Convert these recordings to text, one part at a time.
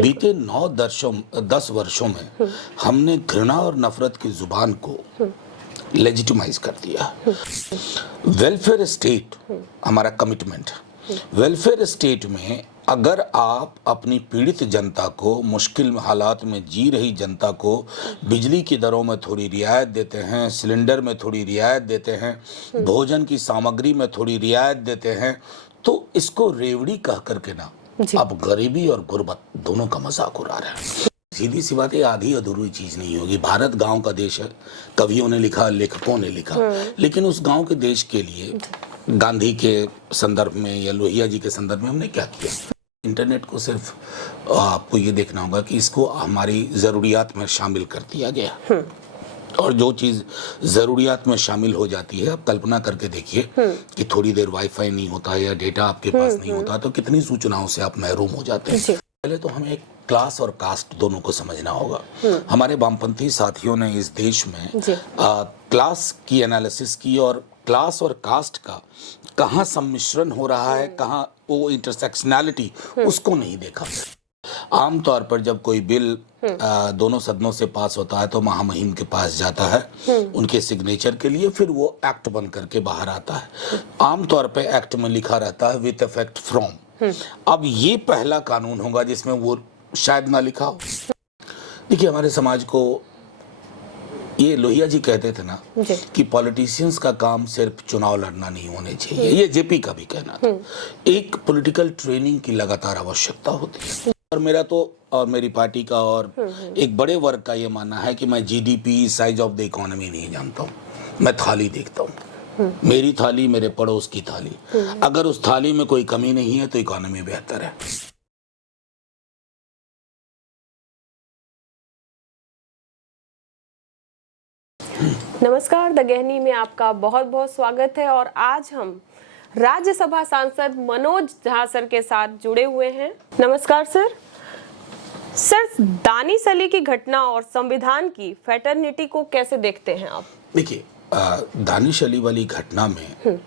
बीते 10 वर्षों में हमने घृणा और नफरत की जुबान को लेजिटिमाइज कर दिया। वेलफेयर स्टेट हमारा कमिटमेंट है। वेलफेयर स्टेट में अगर आप अपनी पीड़ित जनता को, मुश्किल हालात में जी रही जनता को बिजली की दरों में थोड़ी रियायत देते हैं, सिलेंडर में थोड़ी रियायत देते हैं, भोजन की सामग्री में थोड़ी रियायत देते हैं, तो इसको रेवड़ी कह करके ना अब गरीबी और गुर्बत दोनों का मजाक उड़ा रहे हैं। सीधी सी बात है, आधी अधूरी चीज नहीं होगी। भारत गांव का देश है, कवियों ने लिखा, लेखकों ने लिखा, लेकिन उस गांव के देश के लिए गांधी के संदर्भ में या लोहिया जी के संदर्भ में हमने क्या किया? इंटरनेट को सिर्फ आपको ये देखना होगा कि इसको हमारी ज़रूरियात में शामिल कर दिया गया, और जो चीज़ ज़रूरियात में शामिल हो जाती है, आप कल्पना करके देखिए कि थोड़ी देर वाईफाई नहीं होता या डेटा आपके पास नहीं होता तो कितनी सूचनाओं से आप महरूम हो जाते हैं। पहले तो हमें क्लास और कास्ट दोनों को समझना होगा। हमारे वामपंथी साथियों ने इस देश में क्लास की एनालिसिस की और क्लास और कास्ट का कहाँ सम्मिश्रण हो रहा है, कहाँ वो इंटरसेक्शनैलिटी, उसको नहीं देखा। आमतौर पर जब कोई बिल दोनों सदनों से पास होता है तो महामहिम के पास जाता है उनके सिग्नेचर के लिए, फिर वो एक्ट बन करके बाहर आता है। आमतौर पे एक्ट में लिखा रहता है विथ इफेक्ट फ्रॉम। अब ये पहला कानून होगा जिसमें वो शायद ना लिखा हो। देखिए, हमारे समाज को ये लोहिया जी कहते थे ना कि पॉलिटिशियंस का काम सिर्फ चुनाव लड़ना नहीं होने चाहिए, ये जेपी का भी कहना था। एक पॉलिटिकल ट्रेनिंग की लगातार आवश्यकता होती है। और मेरा तो और मेरी पार्टी का और एक बड़े वर्ग का ये मानना है कि मैं GDP, size of the economy नहीं जानता हूँ, मैं थाली देखता हूँ। मेरी थाली, मेरे पड़ोस की थाली, अगर उस थाली में कोई कमी नहीं है तो इकोनॉमी बेहतर है। नमस्कार, द गहनी में आपका बहुत बहुत स्वागत है। और आज हम राज्यसभा सांसद मनोज झा सर के साथ जुड़े हुए हैं। नमस्कार सर। सर, दानिश अली की घटना और संविधान की फैटर्निटी को कैसे देखते हैं आप? देखिए, दानिश अली वाली घटना में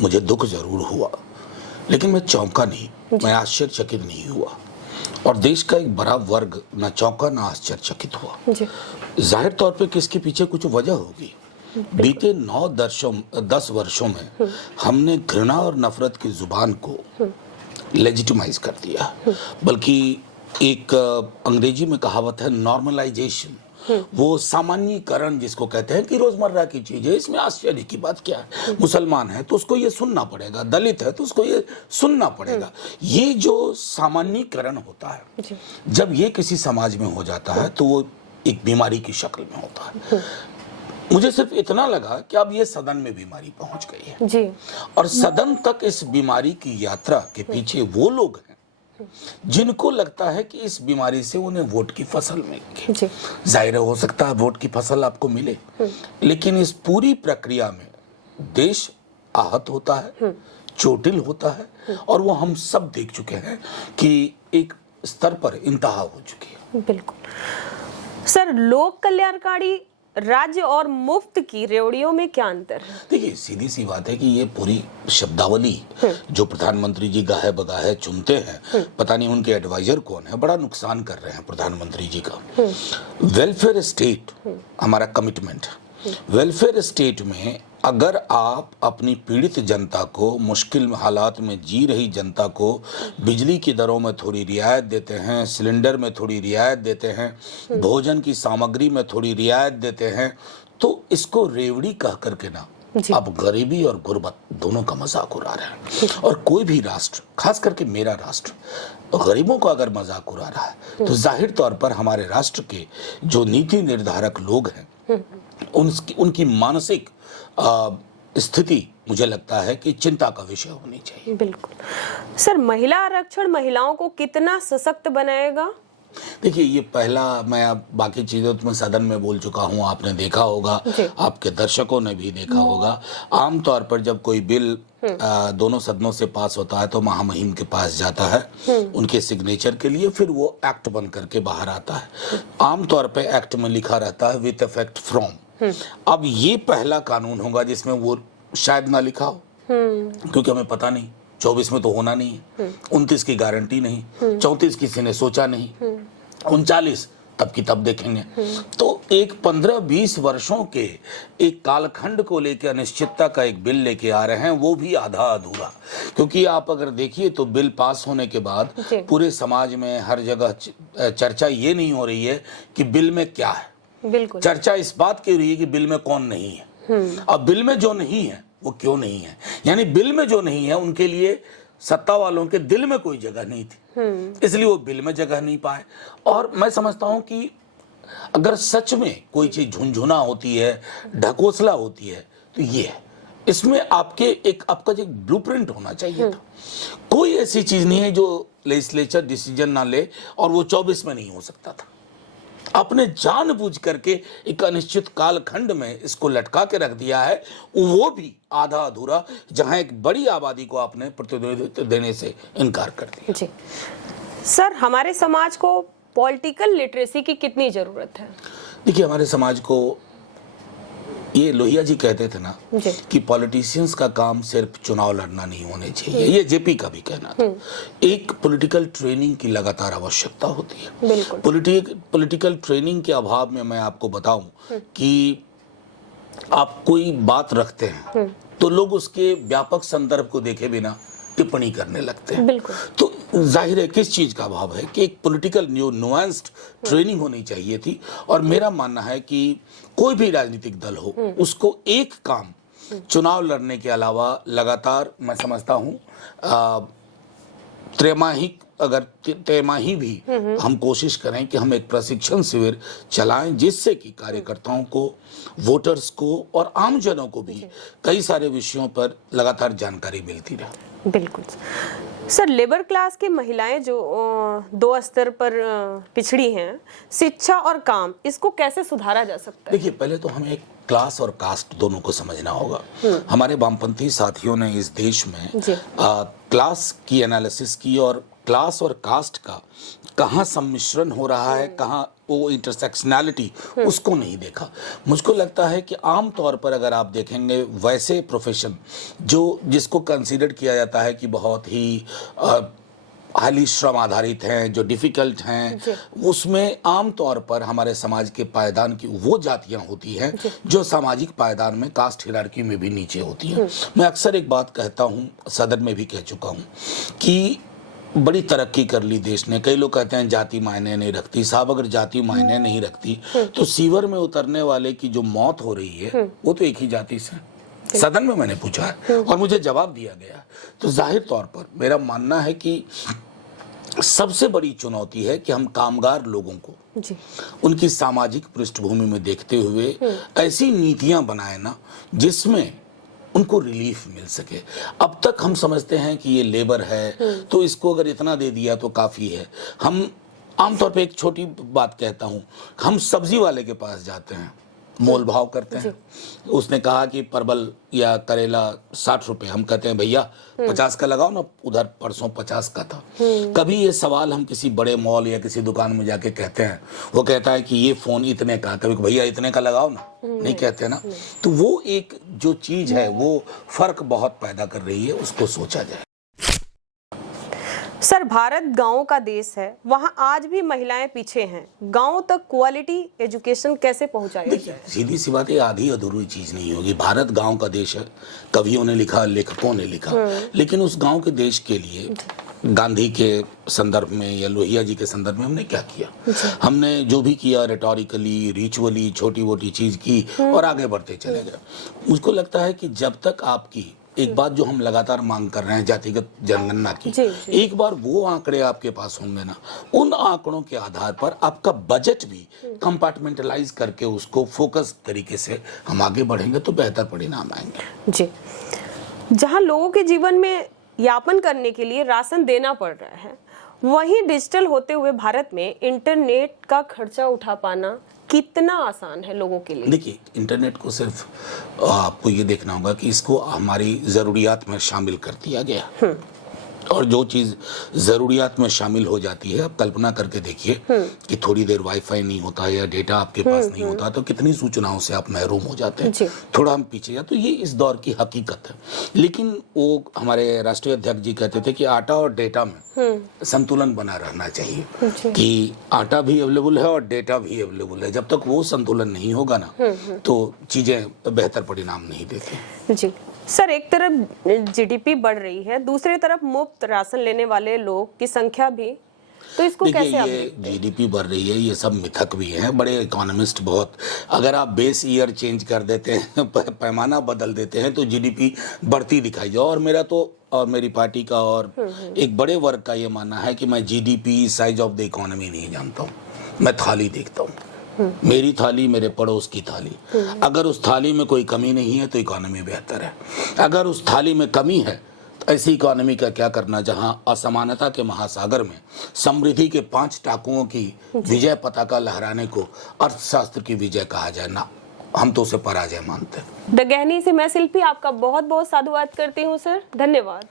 मुझे दुख जरूर हुआ, लेकिन मैं चौंका नहीं, मैं आश्चर्यचकित नहीं हुआ। और देश का एक बड़ा वर्ग ना चौंका ना आश्चर्यचकित हुआ। जाहिर तौर पे किसके पीछे कुछ वजह होगी। बीते 10 वर्षों में हमने घृणा और नफरत की जुबान को लेजिटिमाइज कर दिया, बल्कि एक अंग्रेजी में कहावत है नॉर्मलाइजेशन, वो सामान्यीकरण जिसको कहते हैं कि रोजमर्रा की चीज है, इसमें आश्चर्य की बात क्या है। मुसलमान है तो उसको ये सुनना पड़ेगा, दलित है तो उसको ये सुनना पड़ेगा। ये जो सामान्यीकरण होता है, जब ये किसी समाज में हो जाता है तो वो एक बीमारी की शक्ल में होता है। मुझे सिर्फ इतना लगा कि अब ये सदन में बीमारी पहुंच गई है जी। और सदन तक इस बीमारी की यात्रा के पीछे वो लोग हैं जिनको लगता है कि इस बीमारी से उन्हें वोट की फसल मिलेगी। जाहिर हो सकता है वोट की फसल आपको मिले, लेकिन इस पूरी प्रक्रिया में देश आहत होता है, चोटिल होता है, और वो हम सब देख चुके हैं कि एक स्तर पर इंतहा हो चुकी है। बिल्कुल सर, लोक कल्याणकारी राज्य और मुफ्त की रेवड़ियों में क्या अंतर है? देखिए, सीधी सी बात है कि ये पूरी शब्दावली जो प्रधानमंत्री जी गाहे बगाहे चुनते हैं, पता नहीं उनके एडवाइजर कौन है, बड़ा नुकसान कर रहे हैं प्रधानमंत्री जी का। वेलफेयर स्टेट हमारा कमिटमेंट है। वेलफेयर स्टेट में अगर आप अपनी पीड़ित जनता को, मुश्किल हालात में जी रही जनता को बिजली की दरों में थोड़ी रियायत देते हैं, सिलेंडर में थोड़ी रियायत देते हैं, भोजन की सामग्री में थोड़ी रियायत देते हैं, तो इसको रेवड़ी कह करके ना अब गरीबी और गुर्बत दोनों का मजाक उड़ा रहे हैं। और कोई भी राष्ट्र, खास करके मेरा राष्ट्र, गरीबों का अगर मजाक उड़ा रहा है तो जाहिर तौर पर हमारे राष्ट्र के जो नीति निर्धारक लोग हैं उनकी मानसिक स्थिति मुझे लगता है कि चिंता का विषय होनी चाहिए। बिल्कुल सर, महिला आरक्षण महिलाओं को कितना सशक्त बनाएगा? देखिए, ये पहला, मैं अब बाकी चीज़ें तो मैं सदन में बोल चुका हूँ, आपने देखा होगा, आपके दर्शकों ने भी देखा होगा। आमतौर पर जब कोई बिल दोनों सदनों से पास होता है तो महामहिम के पास जाता है उनके सिग्नेचर के लिए, फिर वो एक्ट बन करके बाहर आता है। आमतौर पर एक्ट में लिखा रहता है विथ इफेक्ट फ्रॉम। अब ये पहला कानून होगा जिसमें वो शायद ना लिखा हो, क्योंकि हमें पता नहीं 24 में तो होना नहीं है, 29 की गारंटी नहीं, 34 किसी ने सोचा नहीं, 39 तब की तब देखेंगे। तो एक 15-20 वर्षों के एक कालखंड को लेकर अनिश्चितता का एक बिल लेके आ रहे हैं, वो भी आधा अधूरा। क्योंकि आप अगर देखिए तो बिल पास होने के बाद पूरे समाज में हर जगह चर्चा ये नहीं हो रही है कि बिल में क्या है, बिल्कुल चर्चा इस बात की हो रही है कि बिल में कौन नहीं है। अब बिल में जो नहीं है वो क्यों नहीं है, यानी बिल में जो नहीं है उनके लिए सत्ता वालों के दिल में कोई जगह नहीं थी, इसलिए वो बिल में जगह नहीं पाए। और मैं समझता हूं कि अगर सच में कोई चीज झुनझुना होती है, ढकोसला होती है, तो ये है। इसमें आपका जो ब्लूप्रिंट होना चाहिए था। कोई ऐसी चीज नहीं है जो लेजिस्लेचर डिसीजन ना ले और वो 24 में नहीं हो सकता था। आपने जानबूझ करके एक अनिश्चित कालखंड में इसको लटका के रख दिया है, वो भी आधा अधूरा, जहां एक बड़ी आबादी को आपने प्रतिनिधित्व देने से इनकार कर दिया। जी सर, हमारे समाज को पॉलिटिकल लिटरेसी की कितनी जरूरत है? देखिए, हमारे समाज को, ये लोहिया जी कहते थे ना कि पॉलिटिशियंस का काम सिर्फ चुनाव लड़ना नहीं होने चाहिए, ये जेपी का भी कहना था। एक पॉलिटिकल ट्रेनिंग की लगातार आवश्यकता होती है। बिल्कुल। पॉलिटिकल ट्रेनिंग के अभाव में मैं आपको बताऊं कि आप कोई बात रखते हैं तो लोग उसके व्यापक संदर्भ को देखे बिना टिप्पणी करने लगते हैं। बिल्कुल। तो जाहिर है किस चीज का अभाव है कि एक पॉलिटिकल नुआंस्ड ट्रेनिंग होनी चाहिए थी। और मेरा मानना है कि कोई भी राजनीतिक दल हो, उसको एक काम चुनाव लड़ने के अलावा लगातार, मैं समझता हूं त्रैमाही भी हम कोशिश करें कि हम एक प्रशिक्षण शिविर चलाएं, जिससे कि कार्यकर्ताओं को, वोटर्स को और आमजनों को भी कई सारे विषयों पर लगातार जानकारी मिलती रहे। बिल्कुल सर, लेबर क्लास की महिलाएं जो दो स्तर पर पिछड़ी हैं, शिक्षा और काम, इसको कैसे सुधारा जा सकता है? देखिए, पहले तो हमें क्लास और कास्ट दोनों को समझना होगा। हमारे वामपंथी साथियों ने इस देश में क्लास की एनालिसिस की और क्लास और कास्ट का कहाँ सम्मिश्रण हो रहा है, कहाँ वो इंटरसेक्शनैलिटी, उसको नहीं देखा। मुझको लगता है कि आम तौर पर अगर आप देखेंगे, वैसे प्रोफेशन जिसको कंसीडर किया जाता है कि बहुत ही हाईली श्रम आधारित हैं, जो डिफिकल्ट हैं, उसमें आम तौर पर हमारे समाज के पायदान की वो जातियां होती हैं जो सामाजिक पायदान में, कास्ट हिरार्की में भी नीचे होती हैं। मैं अक्सर एक बात कहता हूँ, सदन में भी कह चुका हूँ कि बड़ी तरक्की कर ली देश ने। कई लोग कहते हैं जाति मायने नहीं रखती। साहब, अगर जाति मायने नहीं रखती तो सीवर में उतरने वाले की जो मौत हो रही है वो तो एक ही जाति से। सदन में मैंने पूछा है और मुझे जवाब दिया गया। तो जाहिर तौर पर मेरा मानना है कि सबसे बड़ी चुनौती है कि हम कामगार लोगों को उनकी सामाजिक पृष्ठभूमि में देखते हुए ऐसी नीतियां बनाए ना जिसमें उनको रिलीफ मिल सके। अब तक हम समझते हैं कि ये लेबर है तो इसको अगर इतना दे दिया तो काफ़ी है। हम आमतौर पे एक छोटी बात कहता हूँ, हम सब्जी वाले के पास जाते हैं, मोल भाव करते हैं। उसने कहा कि परवल या करेला 60 रुपए, हम कहते हैं भैया 50 का लगाओ ना, उधर परसों 50 का था। कभी ये सवाल हम किसी बड़े मॉल या किसी दुकान में जाके कहते हैं, वो कहता है कि ये फोन इतने का, कभी भैया इतने का लगाओ ना, नहीं कहते ना। तो वो एक जो चीज है वो फर्क बहुत पैदा कर रही है, उसको सोचा जाए। सर, भारत गांवों का देश है, वहां आज भी महिलाएं पीछे हैं। गांव तक क्वालिटी एजुकेशन कैसे पहुंचाया जाए? सीधी सी बात है, आधी अधूरी चीज नहीं होगी। भारत गांव का देश है, कवियों ने लिखा, लेखकों ने लिखा, लेकिन उस गांव के देश के लिए गांधी के संदर्भ में या लोहिया जी के संदर्भ में हमने क्या किया? हमने जो भी किया रिटोरिकली, रिचुअली, छोटी मोटी चीज की और आगे बढ़ते चले गए। मुझको लगता है कि जब तक आपकी एक बात जो हम लगातार मांग कर रहे हैं, जातिगत जनगणना की, एक बार वो आंकड़े आपके पास होंगे ना, उन आंकड़ों के आधार पर आपका बजट भी कंपार्टमेंटलाइज करके उसको फोकस तरीके से हम आगे बढ़ेंगे तो बेहतर परिणाम आएंगे। जी, जहां लोगों के जीवन में यापन करने के लिए राशन देना पड़ रहा है, वहीं डिजिटल होते हुए भारत में इंटरनेट का खर्चा उठा पाना कितना आसान है लोगों के लिए? देखिए, इंटरनेट को सिर्फ आपको ये देखना होगा कि इसको हमारी ज़रूरियात में शामिल कर दिया गया। और जो चीज़ ज़रूरियात में शामिल हो जाती है, आप कल्पना करके देखिए कि थोड़ी देर वाईफाई नहीं होता या डेटा आपके पास नहीं होता तो कितनी सूचनाओं से आप महरूम हो जाते जी। हैं। थोड़ा हम पीछे या तो ये इस दौर की हकीकत है। लेकिन वो हमारे राष्ट्रीय अध्यक्ष जी कहते थे कि आटा और डेटा में संतुलन बना रहना चाहिए, जी। कि आटा भी अवेलेबल है और डेटा भी अवेलेबल है। जब तक वो संतुलन नहीं होगा ना तो चीज़ें बेहतर परिणाम नहीं देती। जी सर, एक तरफ जीडीपी बढ़ रही है, दूसरी तरफ मुफ्त राशन लेने वाले लोग की संख्या भी, तो इसको कैसे देखिए, आप ये देखते हैं? जीडीपी बढ़ रही है, ये सब मिथक भी हैं। बड़े इकोनॉमिस्ट बहुत, अगर आप बेस ईयर चेंज कर देते हैं, पैमाना बदल देते हैं तो जीडीपी बढ़ती दिखाई जाए। और मेरा तो और मेरी पार्टी का और एक बड़े वर्ग का ये मानना है कि मैं GDP size of the economy नहीं जानता हूँ, मैं थाली देखता हूँ। मेरी थाली, मेरे पड़ोस की थाली। अगर उस थाली में कोई कमी नहीं है तो इकोनॉमी बेहतर है। अगर उस थाली में कमी है तो ऐसी इकोनॉमी का क्या करना जहां असमानता के महासागर में समृद्धि के 5 टापुओं की विजय पताका लहराने को अर्थशास्त्र की विजय कहा जाए ना, हम तो उसे पराजय मानते हैं। द गहनी से मैं शिल्पी आपका बहुत बहुत साधुवाद करती हूँ सर, धन्यवाद।